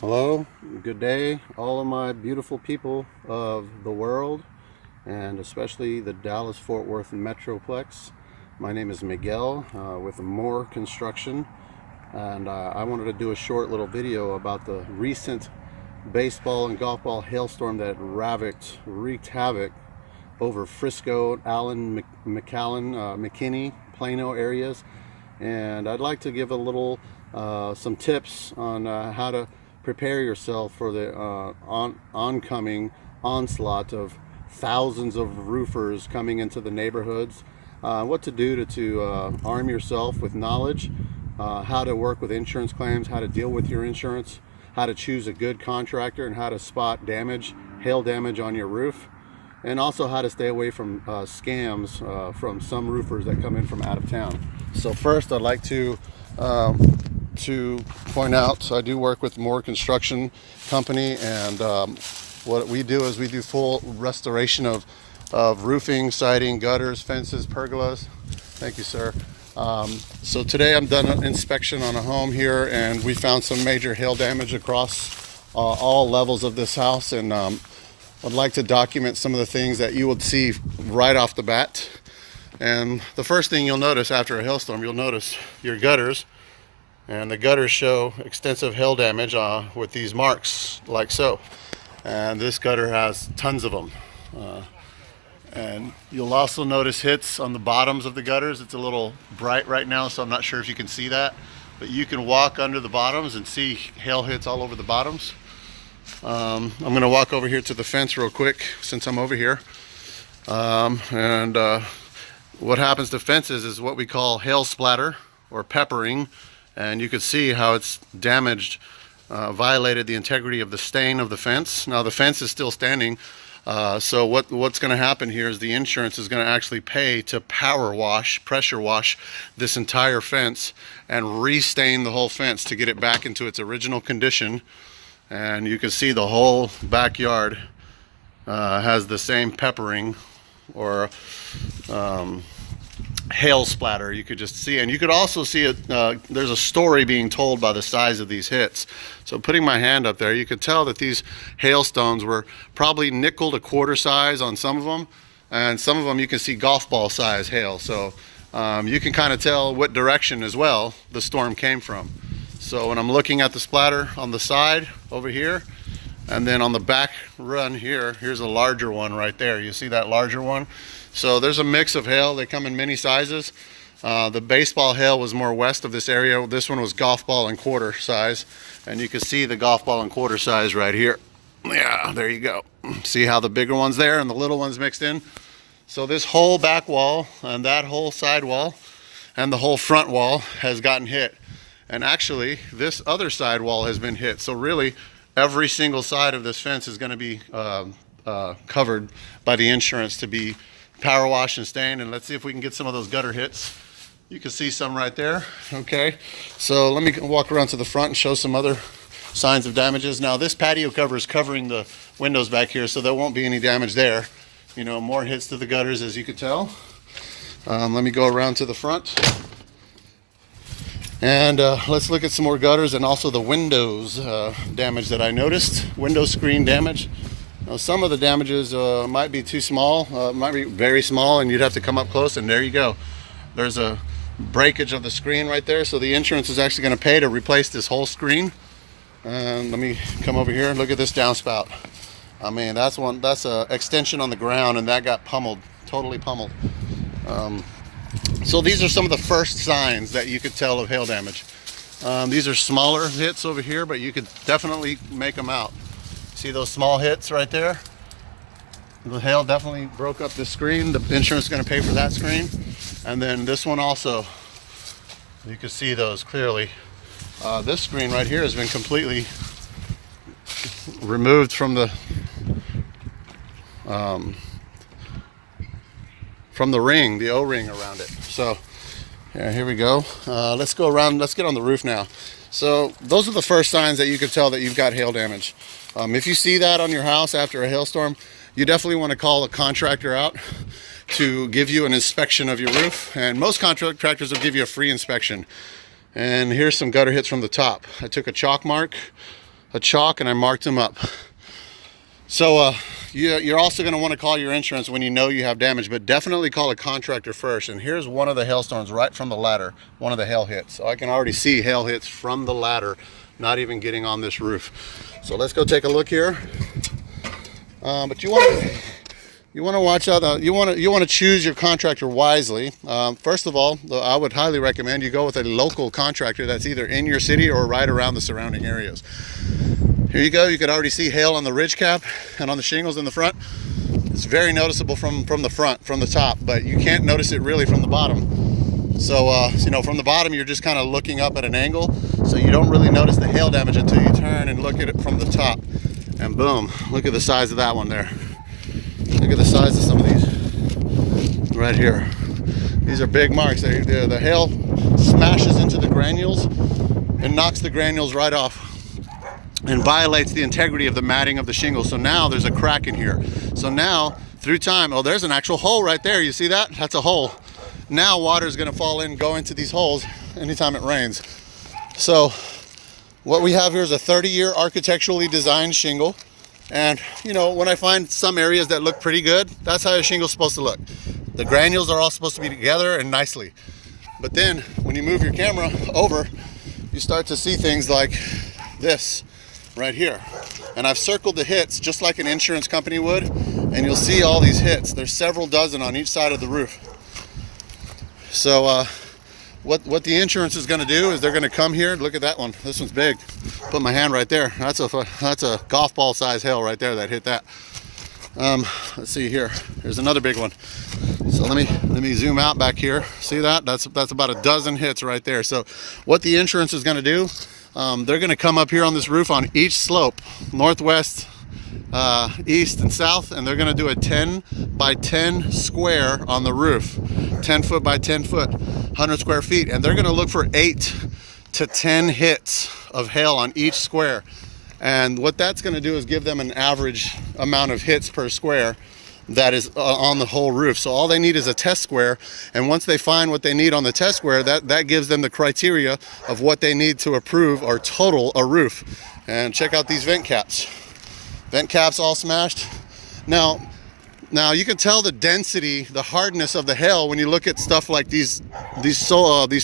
Hello, good day, all of my beautiful people of the world, and especially the Dallas-Fort Worth Metroplex. My name is Miguel with More Construction, and I wanted to do a short little video about the recent baseball and golf ball hailstorm that wreaked havoc over Frisco, Allen, McAllen, McKinney, Plano areas. And I'd like to give a little some tips on how to prepare yourself for the oncoming onslaught of thousands of roofers coming into the neighborhoods. What to do to arm yourself with knowledge, how to work with insurance claims, how to deal with your insurance, how to choose a good contractor, and how to spot damage, hail damage on your roof, and also how to stay away from scams from some roofers that come in from out of town. So first, I'd like to point out, so I do work with More Construction Company, and what we do is we do full restoration of roofing, siding, gutters, fences, pergolas. Thank you, sir. So today I'm done an inspection on a home here, and we found some major hail damage across all levels of this house, and I'd like to document some of the things that you would see right off the bat. And the first thing you'll notice after a hailstorm, you'll notice your gutters, and the gutters show extensive hail damage with these marks like so. And this gutter has tons of them. And you'll also notice hits on the bottoms of the gutters. It's a little bright right now, so I'm not sure if you can see that, but you can walk under the bottoms and see hail hits all over the bottoms. I'm going to walk over here to the fence real quick since I'm over here. What happens to fences is what we call hail splatter or peppering, and you can see how it's damaged, violated the integrity of the stain of the fence. Now the fence is still standing, so what's going to happen here is the insurance is going to actually pay to pressure wash this entire fence and re-stain the whole fence to get it back into its original condition. And you can see the whole backyard has the same peppering or hail splatter. You could just see, and you could also see it. There's a story being told by the size of these hits. So putting my hand up there, you could tell that these hailstones were probably nickel to quarter size on some of them, and some of them you can see golf ball size hail. So you can kind of tell what direction as well the storm came from. So when I'm looking at the splatter on the side over here, and then on the back run here, here's a larger one right there. You see that larger one? So there's a mix of hail. They come in many sizes. The baseball hail was more west of this area. This one was golf ball and quarter size. And you can see the golf ball and quarter size right here. Yeah, there you go. See how the bigger one's there and the little one's mixed in? So this whole back wall and that whole side wall and the whole front wall has gotten hit. And actually, this other side wall has been hit. So really, every single side of this fence is going to be covered by the insurance to be power washed and stained. And let's see if we can get some of those gutter hits. You can see some right there. Okay, so let me walk around to the front and show some other signs of damages. Now this patio cover is covering the windows back here, so there won't be any damage there. You know, more hits to the gutters, as you could tell. Let me go around to the front. And let's look at some more gutters and also the windows damage that I noticed. Window screen damage. Now, some of the damages might be too small, might be very small, and you'd have to come up close, and there you go. There's a breakage of the screen right there, so the insurance is actually going to pay to replace this whole screen. And let me come over here and look at this downspout. I mean, that's an extension on the ground, and that got pummeled, totally pummeled. So these are some of the first signs that you could tell of hail damage. These are smaller hits over here, but you could definitely make them out. See those small hits right there? The hail definitely broke up the screen. The insurance is going to pay for that screen. And then this one also, you can see those clearly. This screen right here has been completely removed from the ring, the O-ring around it. So yeah, here we go. Let's go around, let's get on the roof now. So those are the first signs that you can tell that you've got hail damage. If you see that on your house after a hailstorm, you definitely want to call a contractor out to give you an inspection of your roof. And most contractors will give you a free inspection. And here's some gutter hits from the top. I took a chalk mark a chalk and I marked them up. So you're also going to want to call your insurance when you know you have damage, but definitely call a contractor first. And here's one of the hailstones right from the ladder, one of the hail hits. So I can already see hail hits from the ladder, not even getting on this roof. So let's go take a look here. But you want to watch out. You want to choose your contractor wisely. First of all, I would highly recommend you go with a local contractor that's either in your city or right around the surrounding areas. Here you go. You could already see hail on the ridge cap and on the shingles in the front. It's very noticeable from the front, from the top, but you can't notice it really from the bottom. So, you know, from the bottom, you're just kind of looking up at an angle, so you don't really notice the hail damage until you turn and look at it from the top. And boom, look at the size of that one there. Look at the size of some of these right here. These are big marks. The hail smashes into the granules and knocks the granules right off and violates the integrity of the matting of the shingle. So now there's a crack in here. So now through time, oh, there's an actual hole right there. You see that? That's a hole. Now water is going to fall in, go into these holes anytime it rains. So what we have here is a 30-year architecturally designed shingle. And you know, when I find some areas that look pretty good, that's how a shingle's supposed to look. The granules are all supposed to be together and nicely. But then when you move your camera over, you start to see things like this right here. And I've circled the hits just like an insurance company would, and you'll see all these hits. There's several dozen on each side of the roof. So what the insurance is going to do is they're going to come here. Look at that one. This one's big. Put my hand right there. That's a golf ball size hail right there that hit that. Let's see here. There's another big one. So let me zoom out back here. See that? That's about a dozen hits right there. So what the insurance is going to do, they're going to come up here on this roof on each slope, northwest, east and south, and they're going to do a 10 by 10 square on the roof, 10 foot by 10 foot, 100 square feet, and they're going to look for 8 to 10 hits of hail on each square. And what that's going to do is give them an average amount of hits per square that is on the whole roof. So all they need is a test square, and once they find what they need on the test square, that gives them the criteria of what they need to approve or total a roof. And check out these vent caps. Vent caps all smashed. Now you can tell the density, the hardness of the hail when you look at stuff like these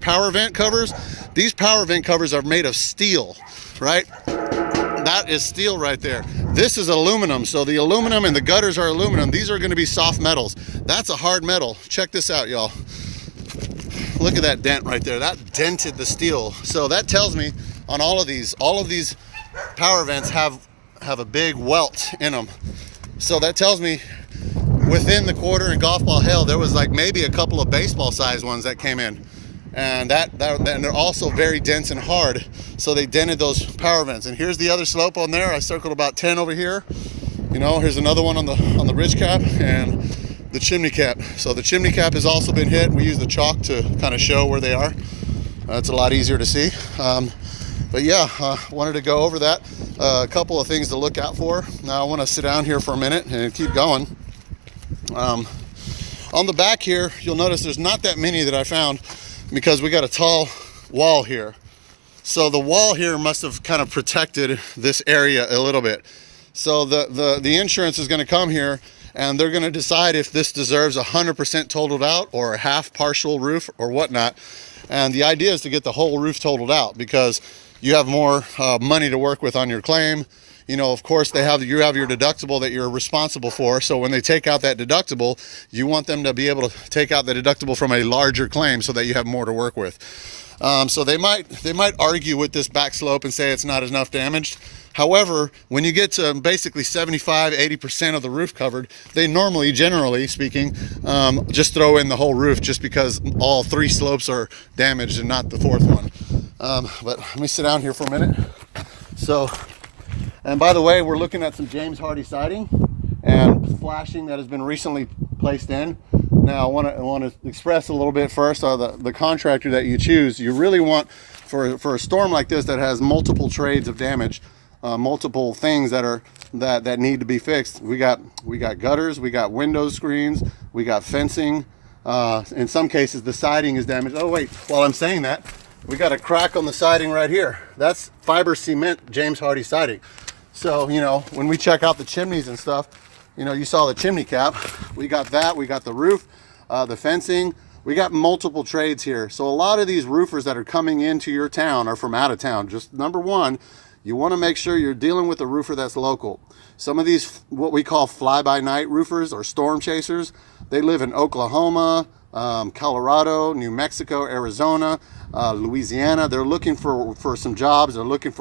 power vent covers. These power vent covers are made of steel, right? That is steel right there. This is aluminum, so the aluminum and the gutters are aluminum. These are going to be soft metals. That's a hard metal. Check this out, y'all. Look at that dent right there. That dented the steel. So that tells me on all of these power vents have a big welt in them. So that tells me within the quarter and golf ball hail, there was like maybe a couple of baseball sized ones that came in. And and they're also very dense and hard, so they dented those power vents. And here's the other slope on there. I circled about 10 over here. You know, here's another one on the ridge cap and the chimney cap. So the chimney cap has also been hit. We use the chalk to kind of show where they are. It's a lot easier to see. But yeah, wanted to go over that. A couple of things to look out for. Now I want to sit down here for a minute and keep going. On the back here, you'll notice there's not that many that I found, because we got a tall wall here. So the wall here must have kind of protected this area a little bit. So the insurance is going to come here and they're going to decide if this deserves 100% totaled out or a half partial roof or whatnot. And the idea is to get the whole roof totaled out because you have more money to work with on your claim. You know, of course, you have your deductible that you're responsible for. So when they take out that deductible, you want them to be able to take out the deductible from a larger claim so that you have more to work with. So they might argue with this back slope and say it's not enough damaged. However, when you get to basically 75–80% of the roof covered, they normally, generally speaking, just throw in the whole roof just because all 3 slopes are damaged and not the 4th one. But let me sit down here for a minute. So. And by the way, we're looking at some James Hardy siding and flashing that has been recently placed in. Now I want to express a little bit first, the contractor that you choose, you really want, for a storm like this that has multiple trades of damage, multiple things that need to be fixed. We got gutters, we got window screens, we got fencing. In some cases the siding is damaged. Oh wait, while I'm saying that, we got a crack on the siding right here. That's fiber cement James Hardie siding. So, you know, when we check out the chimneys and stuff, you know, you saw the chimney cap. We got that, we got the roof, the fencing. We got multiple trades here. So a lot of these roofers that are coming into your town are from out of town. Just number one, you want to make sure you're dealing with a roofer that's local. Some of these, what we call fly-by-night roofers or storm chasers, they live in Oklahoma, Colorado, New Mexico, Arizona, Louisiana. They're looking for some jobs. They're looking for